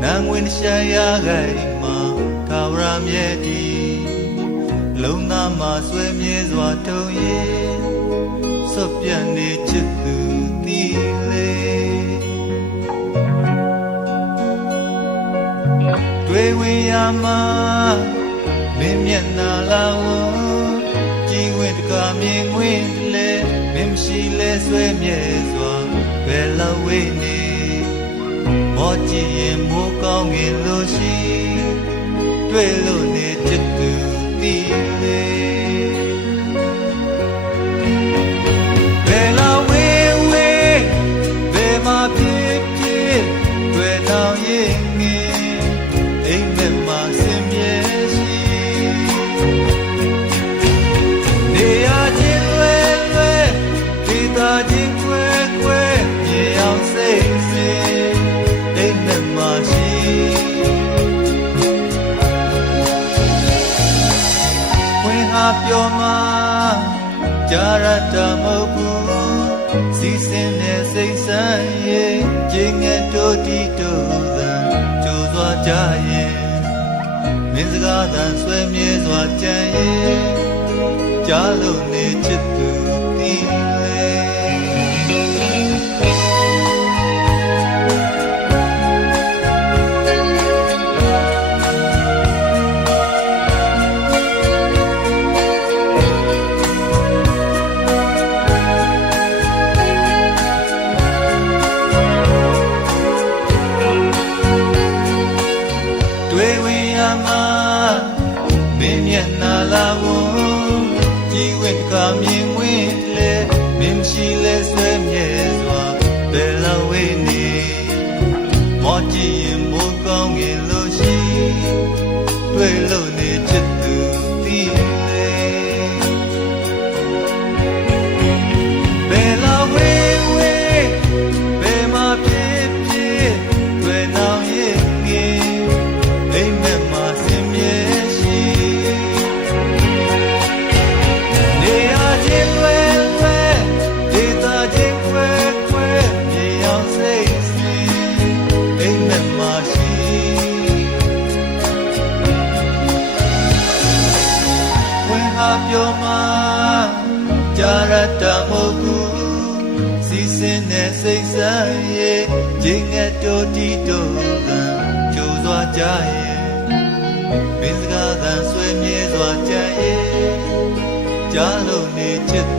nàng nguyên shaya gai ma thao ra mye đi lâu na mà xuôi mye dọa thâu ye sắp nhận đi chết từ ti lê quê quê ama mềm nhận na lao chỉ nguyên cả miếng nguyên lệ mềm xì lệ xuôi mye dọa về lâu quê ni mỗi chỉ mua cao nghìn lô xí quê lô nè chất từ ti lê về lâu quê quê về mà biết biết quê nào yên nghe anh em mà xem nhé xí để à chỉ quê quê thì ta chỉ quê quê nhiều xây xâyပြောမှာကြာရတာမဟုတ်ဘူးစီစဉ်တဲ့စိတ်ဆန်းရဲ့ခြင်းငယ်တို့တီတို့သာကြိုးစွာကြရဲ့မင်းစကားသာဆွဲမြဲစွာကြံရဲ့ကြားလို့နေချစ်သူတီလေမြင်ဝင်လေမင်းရှိလေဆွဲမြဲစွာဘယ်လောက်ဝေးနေမောကြည့်ရင်မိုးကောင်းငင်လို့ရှိတွေ့လို့နေချစ်သူတီးလေဘယ်လောက်ဝေးဝေးဘယ်မှာဖြစ်ဖြစ်တွေ့နောင်ရင်ငင်အိမ်မက်မှာစင်မြဲရှိပြောမှာကြာရတာမဟုတ်ဘူးစီစဉ်တဲ့စိတ်ဆန်းရဲ့ခြင်းငယ်တို့တီတို့သာကြိုးစွာကြရဲ့မင်းစကားသာဆွေးမြေစွာကြံရဲ့ကြားလို့နေချစ်